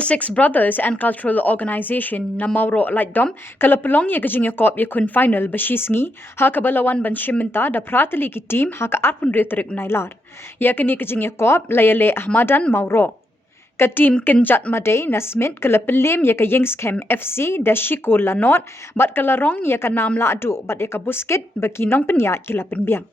Six Brothers and Cultural Organization na Mauro Lightdom kalapelong ya gajing yakop ya kun final bashisngi ha kabalawan ban shimenta da pratali ki team ha ka arpun retrik nailar ya kini gajing yakop layale Ahmadan Mauro ka team Kynjat-Madei na smit kalapelim ya ka Iengskhem FC da shiko lanot bat kalarong ya ka namla adu bat ya ka busket bakinong penyat kila penbiang